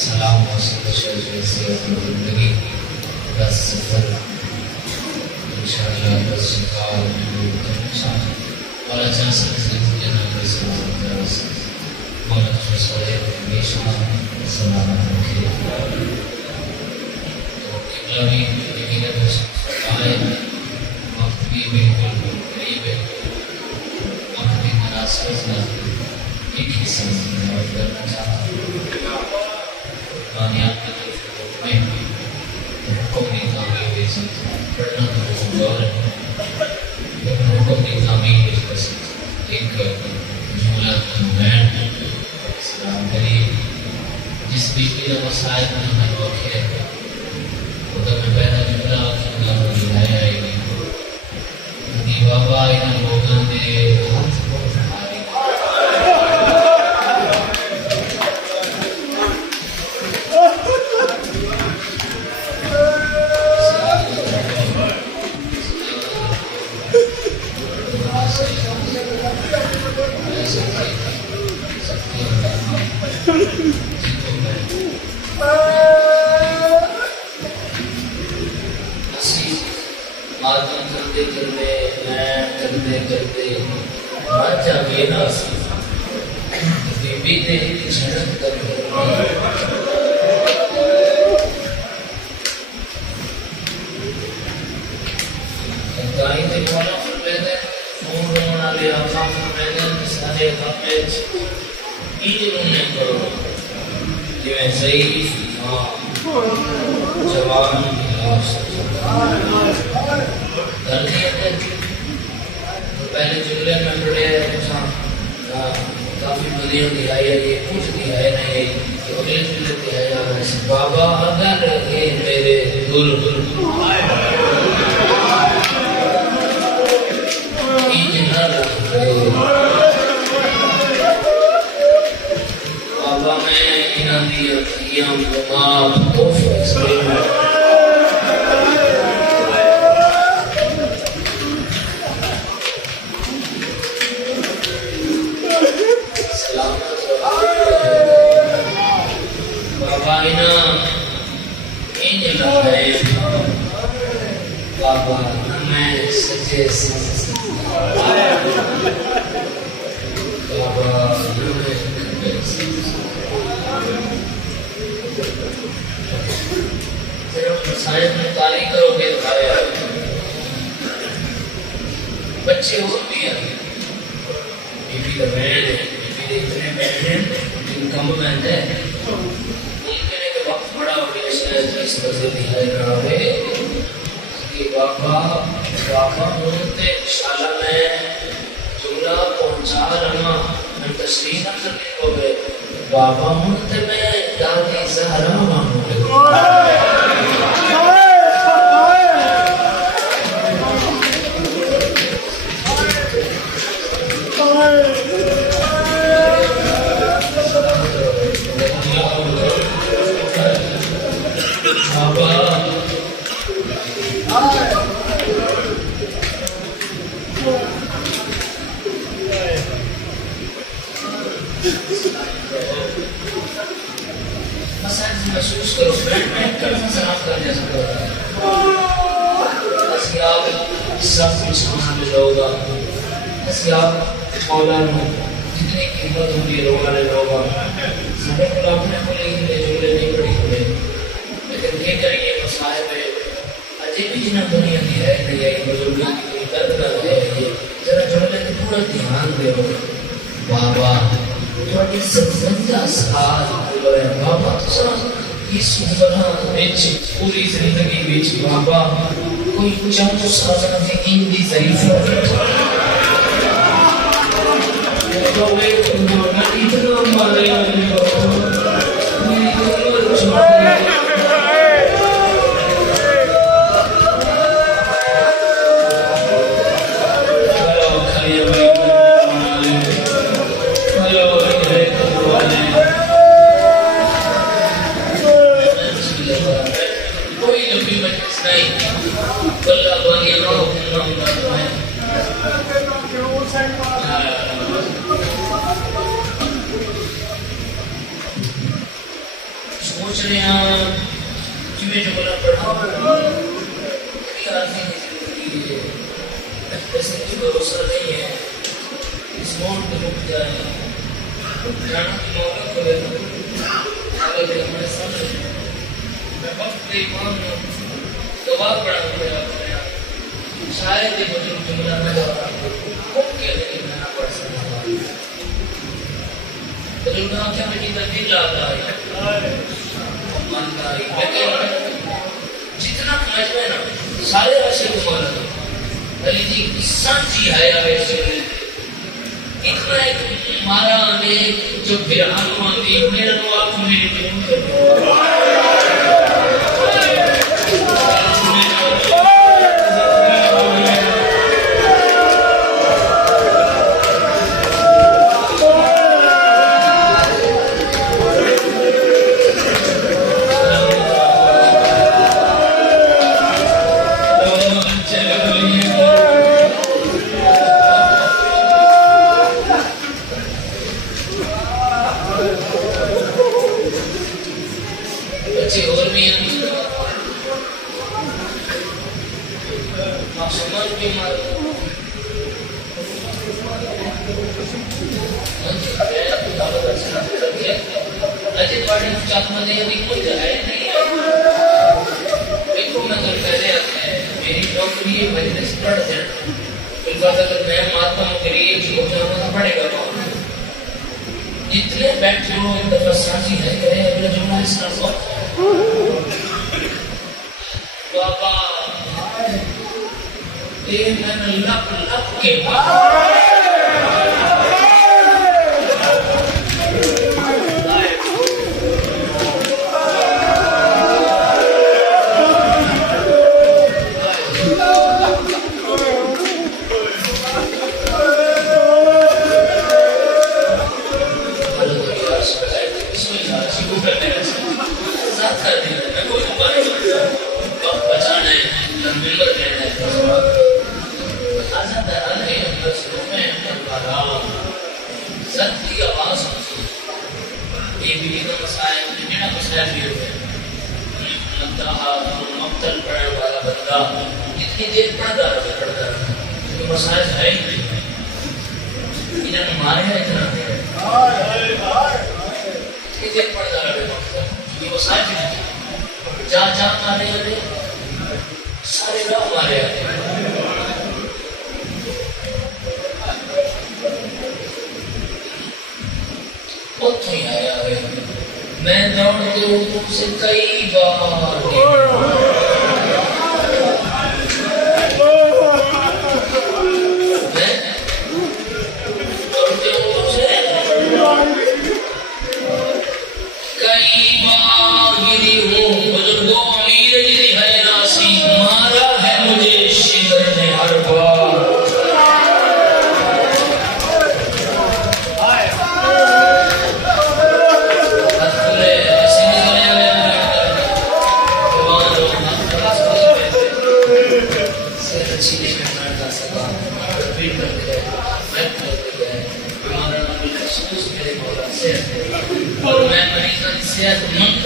सलाम से जिंदगी का सफर इंशाअल्लाह बस और अच्छा जिंदगी ना कोई सलाम मौला सरे हमेशा सलामत रखे। तो किबला भी लेकिन आए वक्त भी बिल्कुल करीब है, वक्त भी मुनासिब ना एक हिस्सा और करना चाहता हूँ कामयाब में हुक्म की तामीर पढ़ना तो हुक्म और हुक्म की तामीर एक जुमला बैन इस्लाम करिए जिस बीवी का मसाइल में हमें वक़्त है उधर में पहला जुमला अल्लाह दिलाया है कि बाबा इन लोगों ने हाथ मातम करते करते करते मर जावे ना बीबी ने झड़क कर गाय के कोना फरमाते फोन रोना ले आका फरमाते सारे अपने इल्म करो जिवें सही हां जवान पहले जुमले में पढ़े काफी बलियों दिखाई है, ये कुछ दिखाए नहीं तो अगले जुमले दिखाया बाबा अगर ये मेरे दुल बाबा मैं इन्हें दिया बाबा मैं सच्चे बाबा साइंस में तालीम करोगे बच्चे होते हैं बीबी का बहन है, बीबी के इतने बहन हैं इनकम बहन है वक्त बड़ा हो गया शायद इस वजह दिखाई रहा है कि बाबा बाबा बोलते शाला में जुमला पहुंचा रहा मैं तस्लीम करने को गए बाबा बोलते मैं दादी सहारा मांगूंगा महसूस करो बैठ कर सलाम कर जैसा आप सब कुछ संभाल लोगा आप मौला जितनी कीमत होगी लोगों ने लोगा सारे को अपने को लेकिन जुमले नहीं पड़ी हुए लेकिन ये करेंगे मसाहिब अजीब ही जिन्हें दुनिया की है नहीं है बुजुर्गों की कोई दर्द है ये जरा जुमले को पूरा ध्यान दो बाबा थोड़ी 57 साल बाबा इस उम्र में पूरी जिंदगी में बाबा कोई 4 साल में हिंदी ज़रीफ तो वे इतना मारे सोच रहे हैं कि मैं जो बोला पढ़ा आदमी की जिंदगी है, ऐसे कोई भरोसा नहीं है इस मोड़ पे रुक जाए जाना की मौका को अगर हमारे सामने मैं वक्त पे ईमान दबा पड़ा हुआ शायद ये मुझे जुमला न कहने की ना पड़ सकता बुजुर्गों क्या बेटी तकदीर लाता है मानता है लेकिन जितना मजमे ना सारे ऐसे घुमाना अली जी सांची है ऐसे इतना एक मारा ने जो बिरहान आती मेरा तो आप मेरे जितने बैठे हो एक दफा सांझी है करे अगला जुमला इस तरह बाबा ये मैंने लप लप के जितनी देर पढ़ता क्योंकि मसाज है ही नहीं इन्हें मारे इतना कितनी देर पढ़ता रहे मसाज जा जा मारे वाले सारे गाँव मारे उतो ही आया मैं दौड़ते हूँ से कई बार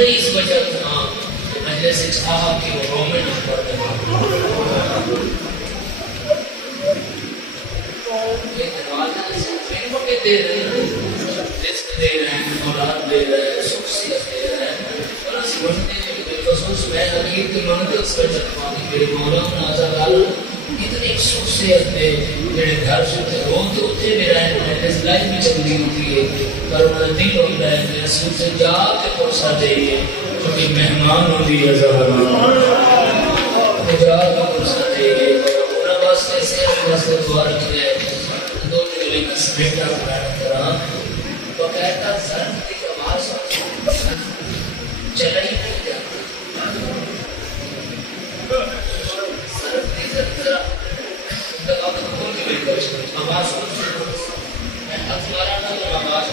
इस वजह से चाहा कि वो रोमे न पड़ दे रहे हैं औलाद दे रहे हैं सुखसियत दे रहे हैं इतनी सुखसियत दे जेड़े घर से रोज उत्थे भी रहने लाइफ भी चंगी होती है पर उन्हें दिल होता है कि रसूल से जाके पहुंचा देंगे क्योंकि मेहमान होती है जाके पहुंचा देंगे उन्हें बस कैसे वास्ते दुआ रखी है दो निकले का बेटा करा तो कहता सर्द की आवाज चला ही नहीं जाता सर्द की जरा आवाज मैं हथवारा ना तो आवाज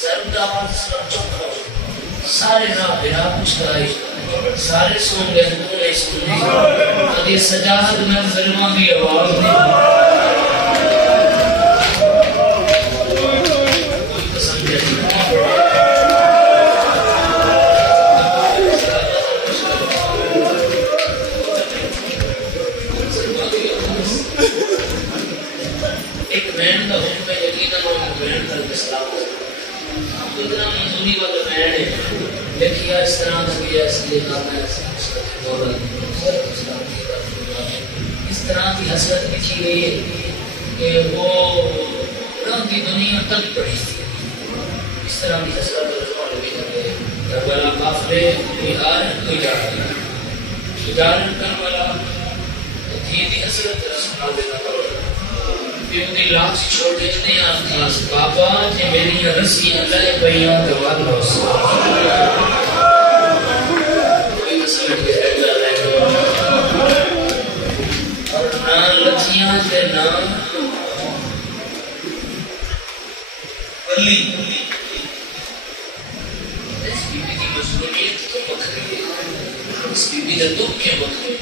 सर्द आवाज चुप करो सारे राह बिना कुछ कराई सारे सुन गए तू नहीं सुन कभी सजाहत में जलमा की आवाज नहीं कोई तो समझे इतना मंजूरी वाला मैंने लिखिया इस तरह से भी इसलिए करना है इस तरह की हसरत लिखी गई है कि वो की दुनिया तक पड़ी थी इस तरह की हसरत करबला काफले बिहार उदाहरण करबला थी हसरत रसूल देना क्योंकि लाश छोड़ देते हैं खास बाबा जे मेरी रस्सी अल्लाह पैया दवाल रोस कोई मसला के है और ना लखियां के नाम वली इस बीबी की मशगूलियत तो बखरी है इस बीबी का दुख क्यों बखरी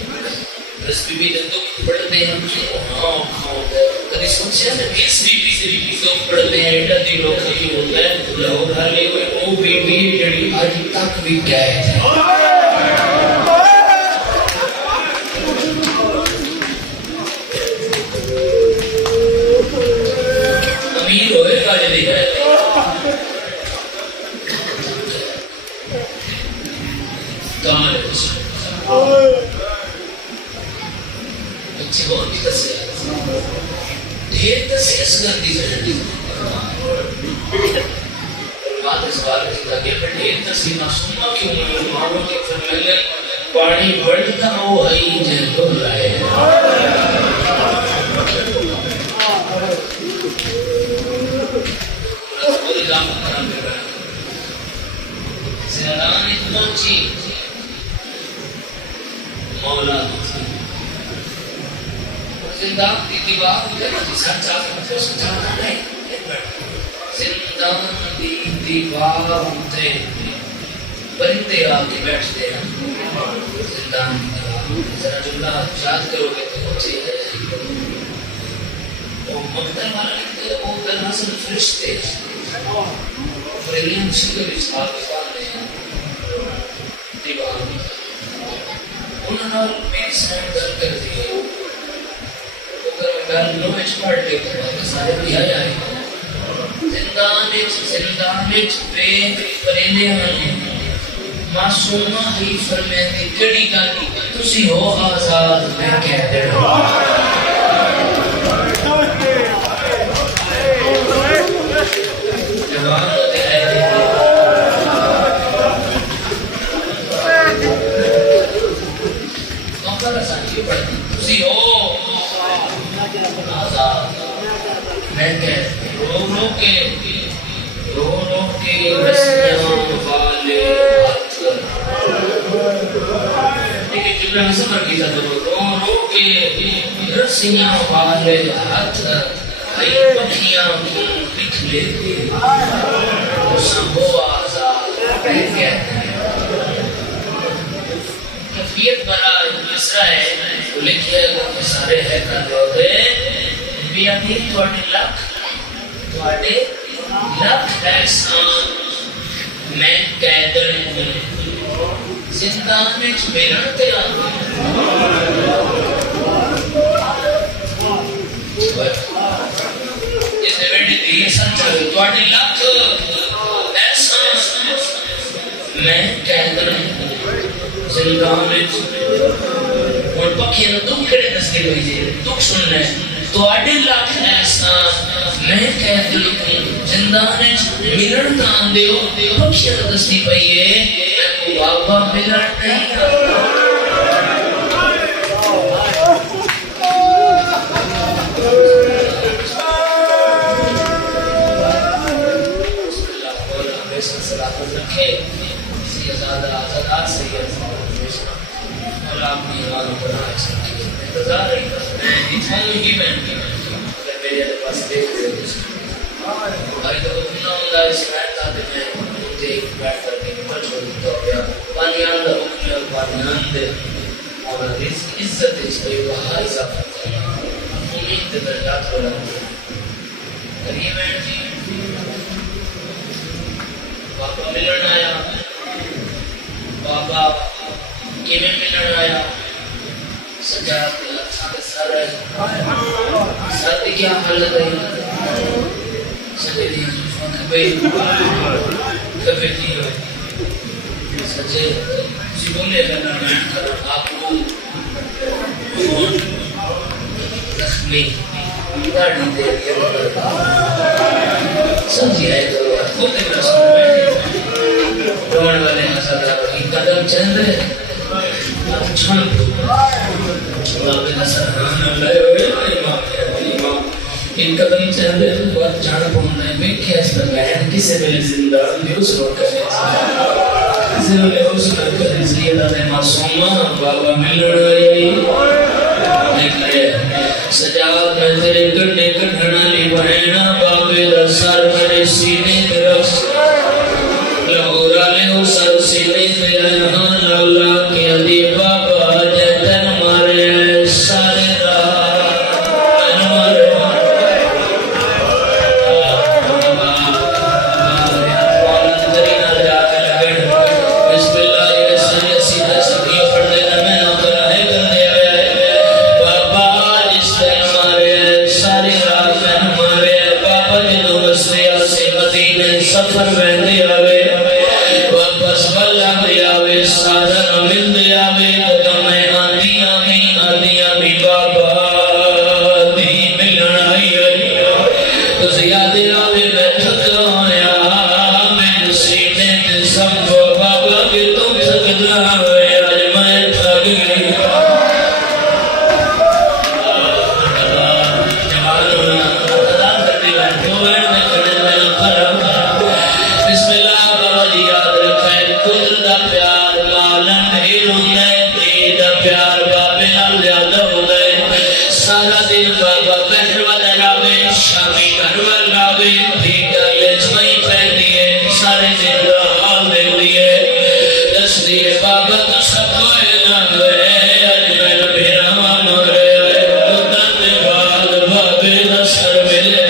इस बीबी का दुख पढ़ते हैं कभी सोचा है इस बीबी से भी दुख पढ़ते हैं एडा दी लोग नहीं होता है लोग हाले कोई ओ बीबी जड़ी आज तक भी कैद है अमीर होएगा जल्दी है बच्चे बहुत ही दसे ढेर दसे असगंदी जल्दी बात इस बार की लगे पर ढेर दसी मासूमा क्यों मारो के फरमाया पानी बढ़ता हो हई जे डुल रहे पूरी काम खराब कर रहा है ज़रान पहुंची मौला जिंदान की दीवार उधर सच्चा तो सच्चा नहीं जिंदान की दीवार उधर परिंदे आके बैठते हैं जिंदान की दीवार जरा जुमला याद करोगे तो अच्छी है वो मक्तल वाला लिखते हैं वो दरअसल फरिश्ते फरिश्ते शिकल इस्लाम के सामने दीवार उन्होंने मेरी साइड दर्द कर दी है अगर मैं लो एक्सपर्ट लेके सारे भी आ जाएंगे जिंदान में वे परिंदे हैं मासूमा ही फरमाते केड़ी गल तुसी हो आजाद मैं कह दे जवान होते हैं तुसी हो आजाद मैं कह रो रो के रस्सियां वाले हाथ एक जुमला में सफर की था रो के रस्सियां वाले हाथ आई पखियां लिख लेते हो आजाद मैं कहते हैं कफियत बड़ा दूसरा है लिखे सारे है कर दोगे भी अभी थोड़े लख एहसान मैं कैदर जिंदा में मिलन ते आंदे इस वेड़े दी सच्चा थोड़े लख एहसान मैं कैदर जिंदा में और पक्षी ने दुख करे दसके कोई जे दुख सुनना है तो आड़े लाख एहसान मैं कहती हूँ जिंदाने मिलन तान दे हो पक्षी ने दसनी पई है मैं को बाबा मिलन नहीं रखे अपनी हाल पर इंतजार नहीं कर ही मैं मेरे पास देख रहे भाई तो इतना होगा इस बैठता थे मैं देख बैठ करके निकल छोड़ देता गया पानी आंदा उठले पानी आंदे और रिस्क इज्जत इस पे वहाँ इजाफा उम्मीद दर्जात वाला करिए बैठ जी पापा मिलन आया बाबा किमें मिलन आया सजाद के अच्छा के सारे साथ क्या हालत है सभी दिन खबे खबे की हो सच्चे जीवने करना मैं कर आपको लक्ष्मी गाड़ी दे दिया समझी आए तो खुद एक रस्म बैठे रोने वाले हंसदा एक कदम चल रहे क्षण बाबे का सरहाना लाए हुए इमाम एक कदम चल रहे तो बात जान पहुंचना है मैं कैसे बहन किसे मिले जिंदा न्यूज़ रोक कर किसे मिले उस कर इसलिए दादा मासूमा बाबा मिलने आई निकले सजावट में तेरे गड्ढे कढ़ना ली बहना बाबे दा सर मेरे सीने पे रख लहोरा ले हो सर सीने पे यहाँ लौला के अली बाबा जतन मारे सारे रात मारे सफर वहदे आवे वापस बल्ला दे आवे सारा मिल दे आवे कदम आंदियां भी बाबा दी मिलन आई तुझ याद आवे मैं थका होया मैं सीने ते सब बाबा के तुम थकदा होए आज मैं थक गई सारा दिन बाबा बहर वाला लावे शामी घर वाला लावे भीगा ले छई पहनी है सारे दिन हाल दे लिए दस दिए बाबा तो सब कोई ना वे आज मैं मेरा मरे दर्द बाद बाबे दा सर मिले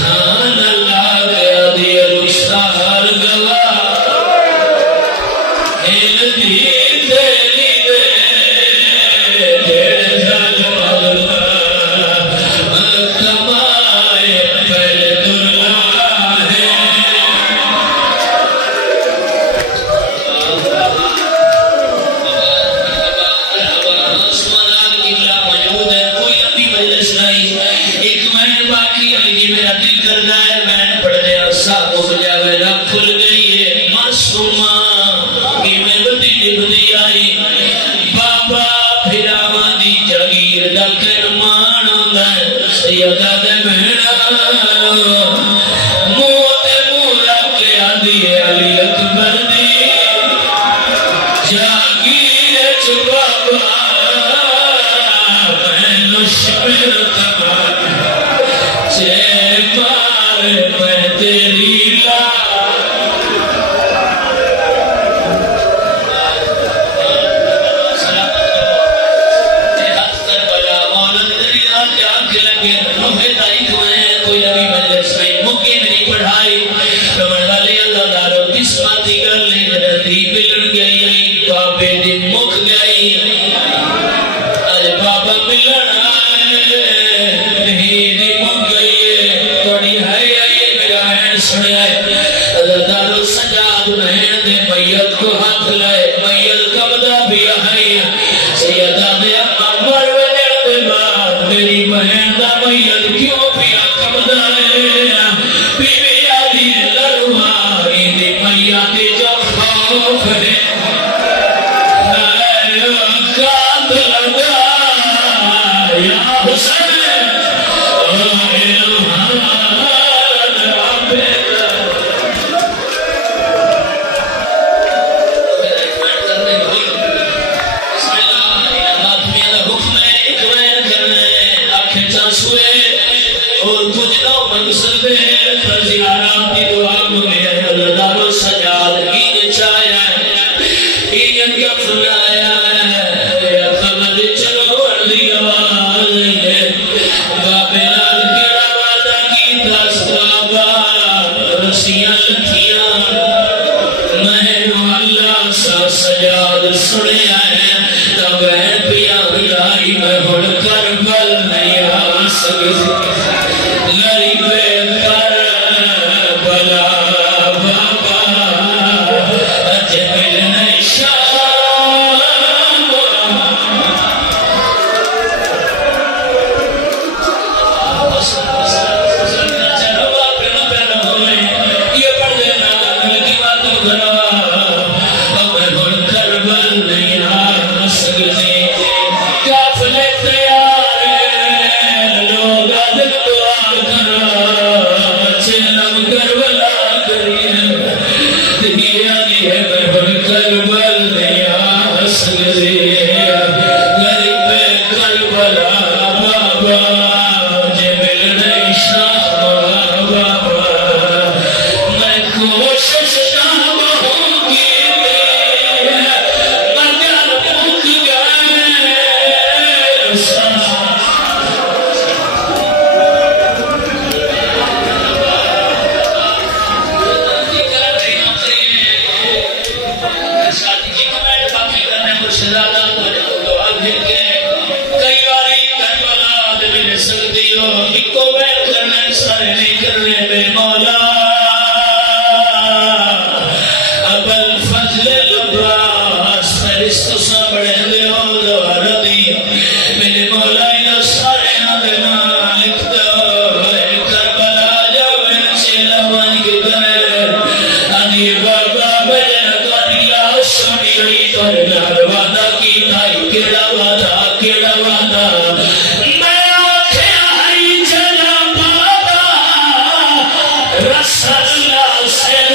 हां अल्लाह गया दिए रुखसार गवा हिल दी तेरी नी बाबा भजन करिया सुनियोई तोर नाल वादा कीता केड़ा वादा मैं आख्या है जना बाबा रसल्ला से